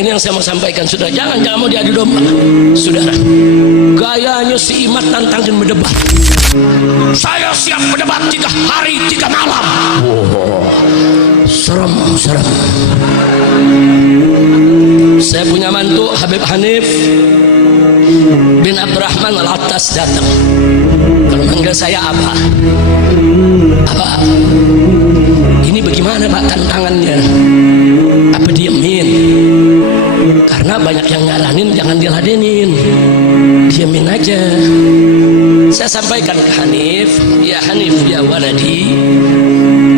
Ini yang saya mau sampaikan, sudah jangan mau diadu domba, saudara. Gayanya si Imat nantangin berdebat. Saya siap berdebat 3 hari 3 malam. Wow, serem. Saya punya mantu Habib Hanif bin Abdurrahman Al-Attas datang. Kalau manggil saya apa? Ini bagaimana Pak tantangannya? Apa diemin? Karena banyak yang nyaranin jangan diladenin, diemin aja. Saya sampaikan ke Hanif ya waladi,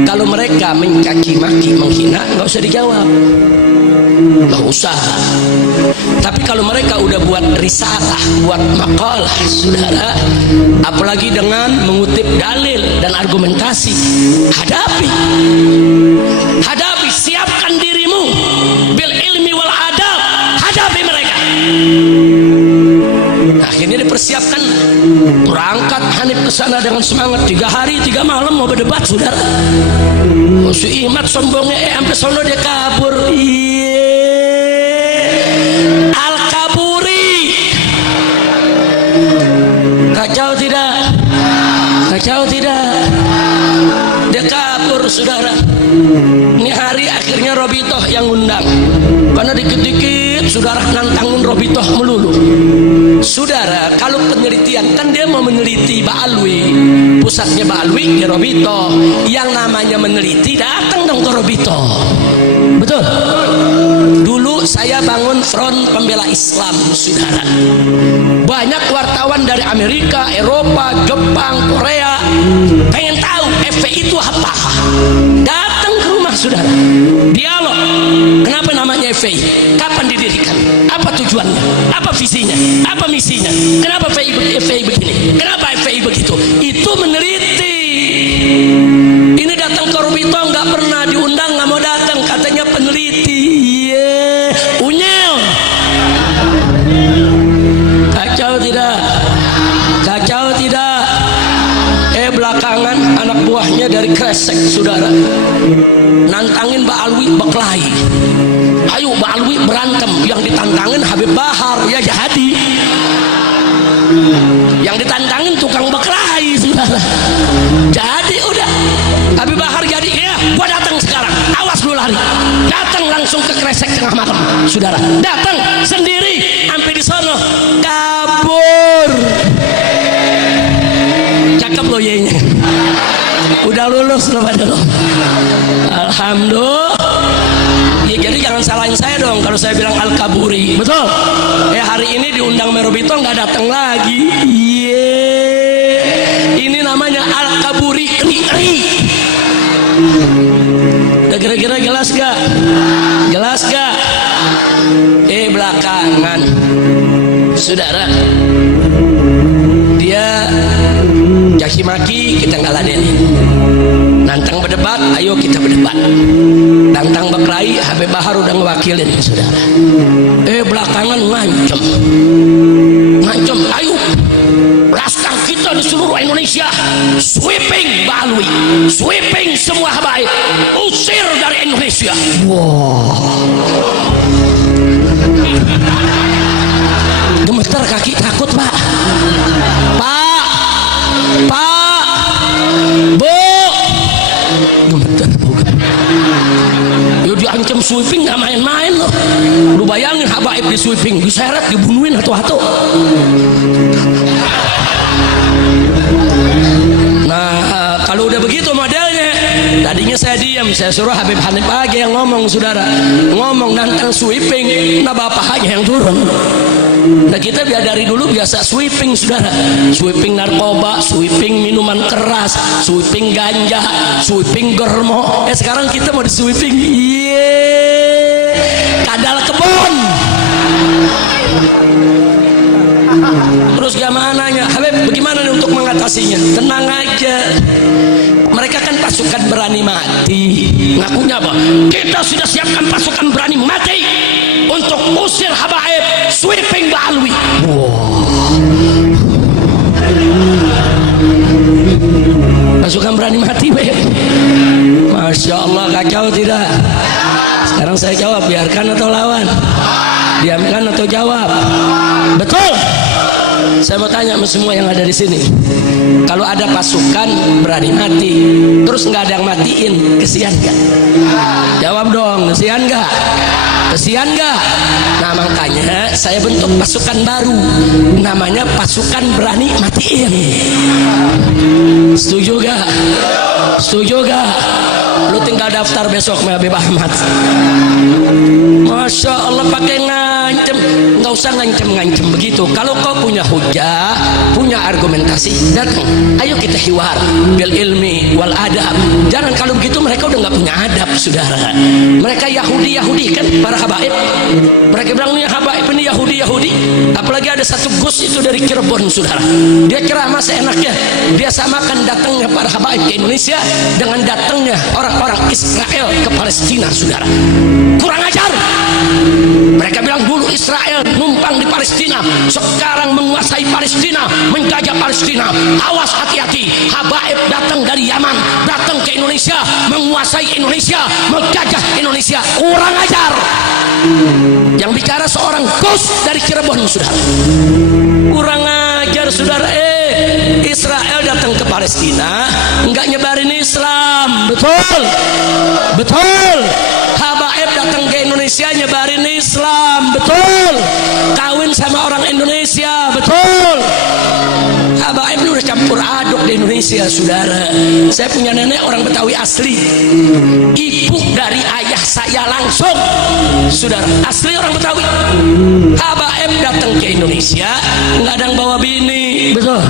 kalau mereka mencaci maki menghina nggak usah dijawab, nggak usah. Tapi kalau mereka udah buat risalah, buat makalah, saudara, apalagi dengan mengutip dalil dan argumentasi, hadapi, siapkan dirimu bil ilmi wal adab, hadapi mereka. Akhirnya dipersiapkan, berangkat Hanif ke sana dengan semangat 3 hari 3 malam mau berdebat, saudara. Si Imat sombongnya sampai sono dia kabur. Al-Kaburi. Kacau tidak? Dia kabur, saudara. Ini hari akhirnya Robitoh yang undang, karena dikit-dikit saudara nantangin Robitoh melulu. Saudara, kalau penelitian kan dia mau meneliti Ba'alwi, pusatnya Ba'alwi di Robitoh. Yang namanya meneliti datang dong ke Robitoh. Betul. Dulu saya bangun front pembela Islam, saudara. Banyak wartawan dari Amerika, Eropa, Jepang, Korea pengen tahu FPI itu apa. Datang ke rumah, saudara, dialog. Kenapa namanya FPI? Kapan didirikan? Apa tujuannya? Apa visinya? Apa misinya? Kenapa FPI begini? Kenapa FPI begitu? Itu meneliti. Ini datang ke Robito nggak pernah diundang, nggak mau datang, katanya peneliti. Unyel. Kacau tidak? Belakangan anak buahnya dari Kresek, saudara, nantangin Ba'alwi berkelahi. Ayo Ba'alwi berantem, yang ditantangin Habib Bahar, ya jadi. Yang ditantangin tukang berkelahi, saudara. Jadi udah Habib Bahar jadi, ya gua datang sekarang, awas lu lari. Datang langsung ke Kresek tengah malam, saudara. Datang sendiri sampai di sono, kabur. Cakep loh yenya, udah lulus loh pada lo. Alhamdulillah. Ya, jadi jangan salahin saya dong kalau saya bilang Al-Kaburi, betul? Hari ini diundang Merobito nggak datang lagi. Ini namanya Al-Kaburi ri. Udah kira-kira jelas gak? Belakangan, saudara, dia caci maki, kita nggak ladenin. Nantang berdebat, ayo kita berdebat. Nantang berkelahi, Habib Bahar udah ngewakilin, saudara. Belakangan ngancem, ayo laskar kita di seluruh Indonesia sweeping Ba'alwi, sweeping semua habaib, usir dari Indonesia. Gemeter kaki, takut Pak, Bu, gemeter bukan. Yo diancam sweeping nggak main-main loh. Lu bayangin habaib di sweeping, diseret, dibunuhin atau. Nah, kalau udah begitu modelnya, tadinya saya diam, saya suruh Habib Hanif aja yang ngomong, saudara. Ngomong nantang sweeping, nah bapak aja yang turun. Nah kita dari dulu biasa sweeping, saudara. Sweeping narkoba, sweeping minuman keras, sweeping ganja, sweeping germo. Sekarang kita mau di sweeping kadal kebon. Terus gamananya, Habib bagaimana nih untuk mengatasinya? Tenang aja, mereka kan pasukan berani mati. Ngakunya apa? Kita sudah siapkan pasukan berani mati untuk usir habaib, sweeping Ba'alwi. Pasukan berani mati, Beb. Masya Allah, kacau tidak? Sekarang saya jawab, biarkan atau lawan? Tanyakan atau jawab? Betul. Saya mau tanya sama semua yang ada di sini. Kalau ada pasukan berani mati, terus nggak ada yang matiin, kesian nggak? Jawab dong, kesian nggak? Kesian nggak? Nah makanya saya bentuk pasukan baru, namanya pasukan berani matiin. Setuju gak? Setuju gak? Lu tinggal daftar besok sama Habib Ahmad. Masya Allah pakai ngancem, nggak usah ngancem-ngancem begitu. Kalau kau punya hujah, punya argumentasi, datang. Ayo kita hiwar bil ilmi wal adab. Jangan kalau begitu mereka udah nggak punya adab, saudara. Mereka Yahudi kan para habaib. Mereka bilang ini habaib ini Yahudi. Apalagi ada satu Gus itu dari Cirebon, saudara. Dia ceramah seenaknya. Dia samakan datangnya para habaib ke Indonesia dengan datangnya orang-orang Israel ke Palestina, saudara. Kurang ajar. Mereka bilang dulu Israel numpang di Palestina, sekarang menguasai Palestina, menjajah Palestina. Awas, hati-hati. Habaib datang dari Yaman, datang ke Indonesia, menguasai Indonesia, menjajah Indonesia. Kurang ajar. Yang bicara seorang Gus dari Cirebon, saudara. Kurang ajar, saudara. Israel datang ke Palestina, enggak nyebarin Islam. Betul. Betul. Habaib datang ke Indonesia nyebarin Islam. Betul. Kawin sama orang Indonesia. Betul. Habaib ini udah campur aduk di Indonesia, saudara. Saya punya nenek orang Betawi asli, ibu dari ayah saya langsung, saudara, asli orang Betawi. Habaib datang ke Indonesia nggak ada yang bawa bini. Betul.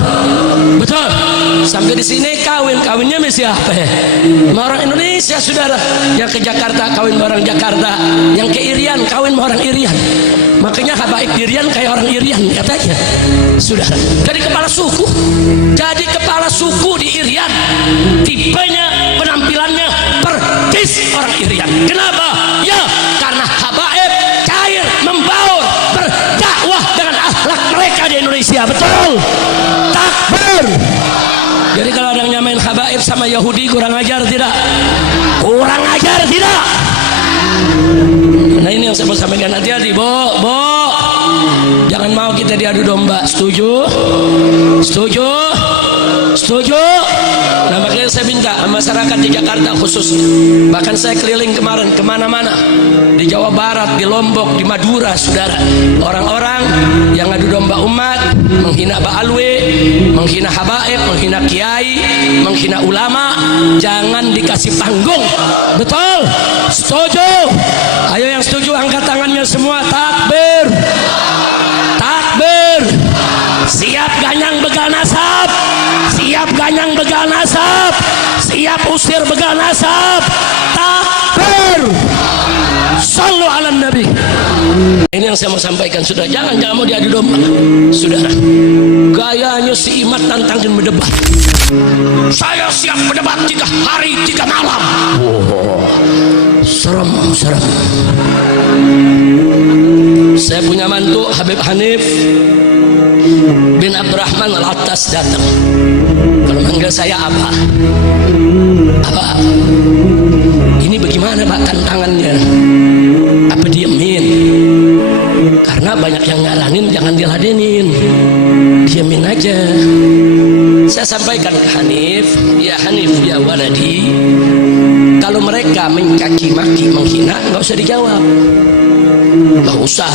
Betul. Sampai di sini kawinnya sama siapa ya? Sama orang Indonesia, saudara. Yang ke Jakarta kawin sama orang Jakarta, yang ke Irian kawin sama orang Irian. Makanya habaib Irian kayak orang Irian katanya, saudara. Jadi kepala suku, di Irian, tipenya, penampilannya persis orang Irian. Kenapa? Ya karena habaib cair, membaur, berdakwah dengan akhlak mereka di Indonesia. Betul. Takbir. Jadi kalau ada yang nyamain habaib sama Yahudi, kurang ajar tidak? Kurang ajar tidak? Nah ini yang saya mau sampaikan, hati-hati, Bo. Jangan mau kita diadu domba. Setuju? Setuju? Setuju? Nah makanya saya minta masyarakat di Jakarta khusus, bahkan saya keliling kemarin kemana-mana, di Jawa Barat, di Lombok, di Madura, saudara. Orang-orang yang adu domba umat, menghina Ba'alwi, menghina habaib, menghina kiai, menghina ulama, jangan dikasih panggung. Betul? Setuju? Ayo yang setuju angkat tangannya semua. Takbir. Takbir. Siap ganyang begal nasab. Siap ganyang begal nasab. Siap usir begal nasab. Takbir. Sallu ala nabi. Ini yang saya mau sampaikan, saudara. Jangan mau diadu domba, saudara. Gayanya si Imat tantangin berdebat. Saya siap berdebat 3 hari 3 malam. Serem. Saya punya mantu Habib Hanif bin Abdurrahman Al-Attas datang. Kalau manggil saya apa? Ini bagaimana Pak tantangannya? Apa diemin? Karena banyak yang nyaranin jangan diladenin, diemin aja. Saya sampaikan ke Hanif, ya waladi, kalau mereka mencaci maki, menghina, nggak usah dijawab, nggak usah.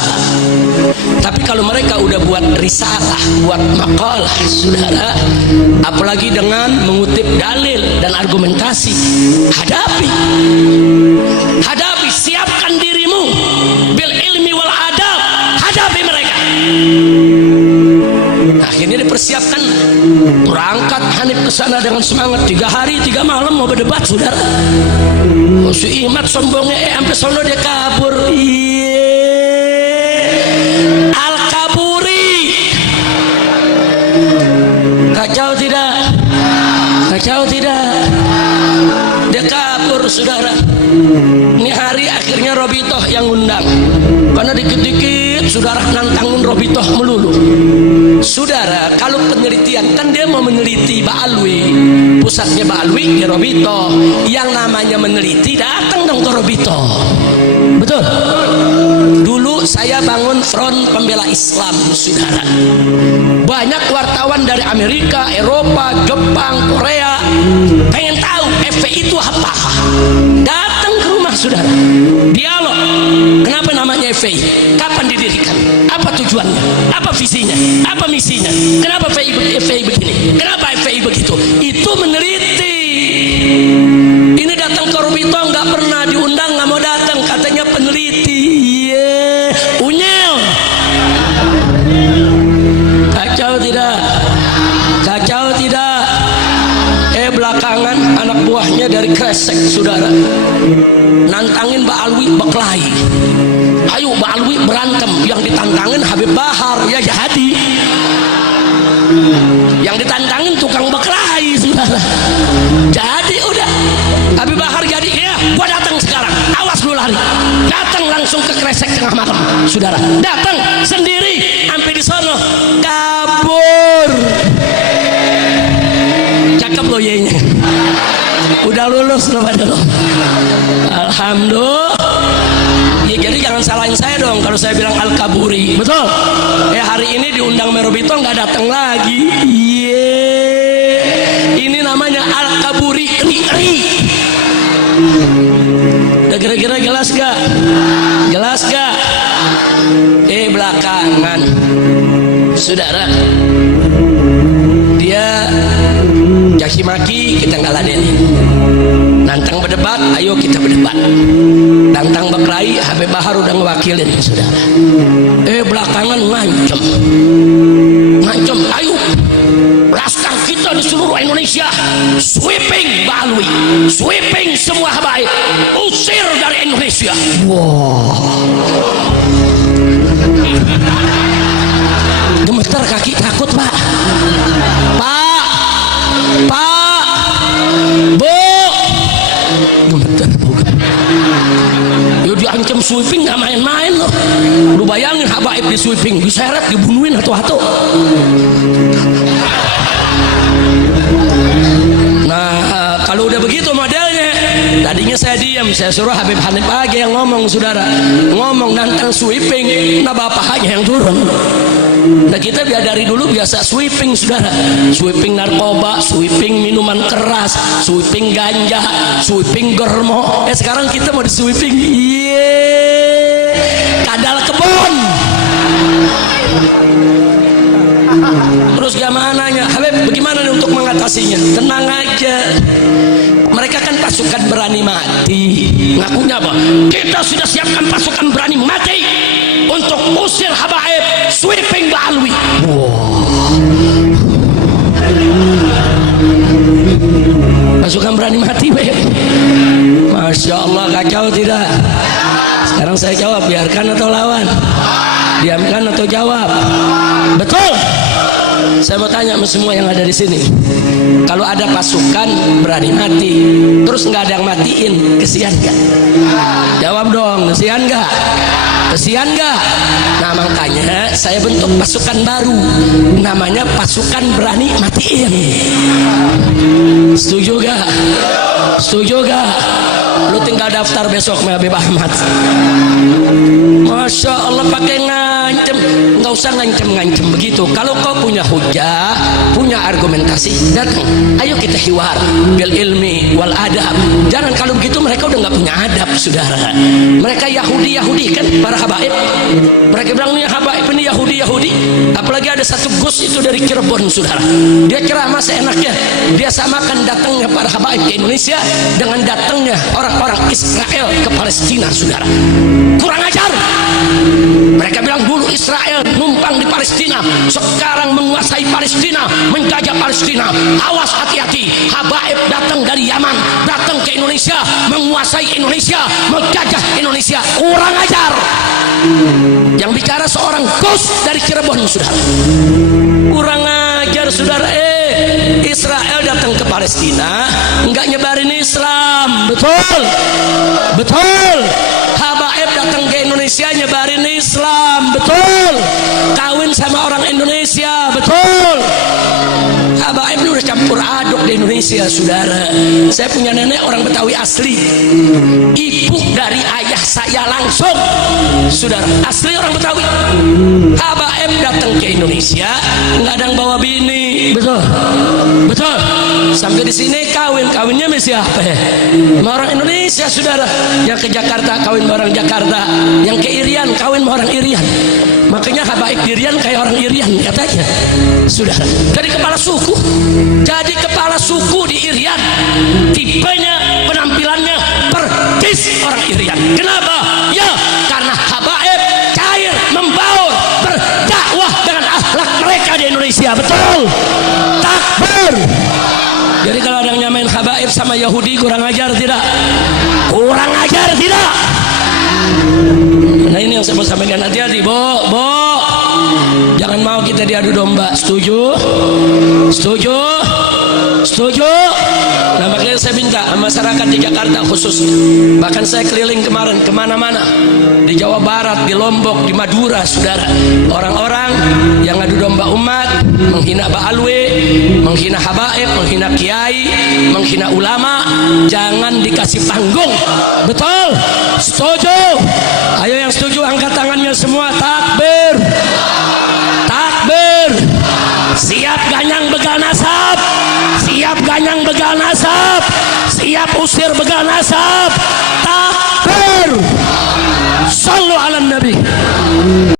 Tapi kalau mereka udah buat risalah, buat makalah, saudara, apalagi dengan mengutip dalil dan argumentasi, hadapi, siapkan dirimu bil ilmi wal adab, hadapi mereka. Akhirnya dipersiapkan, berangkat Hanif ke sana dengan semangat 3 hari 3 malam mau berdebat, saudara. Si Imat sombongnya sampai sono dia kabur. Al-Kaburi. Kacau tidak? Kacau tidak? Dia kabur, saudara. Ini hari akhirnya Robitoh yang undang, karena dikit-dikit saudara nantangin Robitoh melulu. Saudara, kalau penelitian kan dia mau meneliti Ba'alwi, pusatnya Ba'alwi di Robitoh. Yang namanya meneliti datang dong ke Robitoh. Betul? Dulu itu saya bangun Front Pembela Islam, saudara. Banyak wartawan dari Amerika, Eropa, Jepang, Korea pengen tahu FPI itu apa. Datang ke rumah saudara, dialog. Kenapa namanya FPI? Kapan didirikan? Apa tujuannya? Apa visinya? Apa misinya? Kenapa FPI begini? Kenapa FPI begitu? Itu meneliti. Ini datang ke Robito nggak pernah diundang, nggak mau datang, katanya peneliti. Unyel. Kacau tidak? Kacau tidak? Belakangan anak buahnya dari Kresek, saudara, nantangin Mbak Alwi Beklai. Ayo Mbak Alwi berantem. Yang ditantangin Habib Bahar, ya jadi. Yang ditantangin tukang Beklai, saudara. Jadi udah Habib Bahar jadi, ya gua datang sekarang, awas lu lari. Datang langsung ke Kresek tengah malam, saudara. Datang sendiri sampai di sono kabur. Cakep loh yenya. Udah lulus loh pada lo. Alhamdulillah. Ya, jadi jangan salahin saya dong kalau saya bilang Al-Kaburi. Betul? Hari ini diundang Merobito nggak datang lagi. Ini namanya Al-Kaburi ri. Udah kira-kira jelas gak? Jelas gak? Belakangan, saudara, dia caci maki, kita nggak ladenin. Nantang berdebat, ayo kita berdebat. Nantang berkelahi, Habib Bahar udah ngewakilin, saudara. Belakangan ngancem, ayo laskar kita di seluruh Indonesia sweeping Balwi, sweeping semua habaib, usir dari Indonesia. Gemeter kaki, takut pak, Bu, gemeter bukan? Yo diancam sweeping nggak main-main loh. Lu bayangin habaib di sweeping, diseret, dibunuhin atau. Nah, kalau udah begitu modelnya, tadinya saya diam, saya suruh Habib Hanif aja yang ngomong, saudara. Ngomong tentang sweeping, nah bapaknya yang turun. Nah kita dari dulu biasa sweeping, saudara. Sweeping narkoba, sweeping minuman keras, sweeping ganja, sweeping germo. Sekarang kita mau di sweeping kadal kebun. Terus gamananya, Habib bagaimana nih untuk mengatasinya? Tenang aja, mereka kan pasukan berani mati. Ngakunya apa? Kita sudah siapkan pasukan berani mati untuk usir habaib, sweeping Balwi. Pasukan berani mati, Beb. Masya Allah, kacau tidak? Sekarang saya jawab, biarkan atau lawan? Diamkan atau jawab? Betul. Saya mau tanya sama semua yang ada di sini, kalau ada pasukan berani mati, terus nggak ada yang matiin, kesian nggak? Jawab dong, kesian nggak? Kesian nggak? Nah makanya saya bentuk pasukan baru, namanya pasukan berani matiin. Setuju gak? Setuju gak? Lu tinggal daftar besok sama Habib Ahmad. Masya Allah, pakai ngancem. Nggak usah ngancem-ngancem begitu. Kalau kau punya hujah, punya argumentasi, datang, ayo kita hiwar bil ilmi wal adab. Jangan kalau begitu mereka udah nggak punya adab, saudara. Mereka Yahudi kan, para habaib. Mereka bilang nih habaib ini Yahudi. Apalagi ada satu Gus itu dari Cirebon, saudara. Dia ceramah seenaknya. Dia samakan datangnya para habaib ke Indonesia dengan datangnya orang-orang Israel ke Palestina, saudara. Kurang ajar. Mereka bilang dulu Israel numpang di Palestina, sekarang menguasai Palestina, menjajah Palestina. Awas, hati-hati, habaib datang dari Yaman, datang ke Indonesia, menguasai Indonesia, menjajah Indonesia. Kurang ajar. Yang bicara seorang Gus dari Cirebon, saudara. Kurang ajar, saudara. Israel datang ke Palestina, enggak nyebarin Islam. Betul. Betul. Habaib datang ke Indonesia, nyebarin Islam. Betul. Kawin sama orang Indonesia. Betul. Habaib ini udah campur aduk di Indonesia, saudara. Saya punya nenek orang Betawi asli, ibu dari ayah saya langsung, saudara, asli orang Betawi. Habaib datang ke Indonesia nggak ada yang bawa bini, betul, betul. Sampai di sini kawinnya sama siapa? Sama orang Indonesia, saudara. Yang ke Jakarta kawin sama orang Jakarta, yang ke Irian kawin sama orang Irian. Makanya Habaib Irian kayak orang Irian katanya, saudara. Jadi kepala suku, di Irian, tipenya, penampilannya persis orang Irian. Kenapa? Ya karena Habaib cair, membaur, berdakwah dengan akhlak mereka di Indonesia, betul. Takbir. Jadi kalau ada yang nyamain Habaib sama Yahudi, kurang ajar tidak? Kurang ajar tidak? Nah ini yang saya mau sampaikan, hati-hati, Bo. Jangan mau kita diadu domba. Setuju? Nah makanya saya minta masyarakat di Jakarta khusus, bahkan saya keliling kemarin kemana-mana, di Jawa Barat, di Lombok, di Madura, saudara. Orang-orang yang adu domba umat, menghina Ba'alwe, menghina Habaib, menghina Kiai, menghina ulama, jangan dikasih panggung. Betul? Setuju? Ayo yang setuju angkat tangannya semua. Takbir. Takbir. Siap ganyang begal nasab, siap ganyang begal nasab, siap usir begal nasab. Takbir. Sallu ala nabi.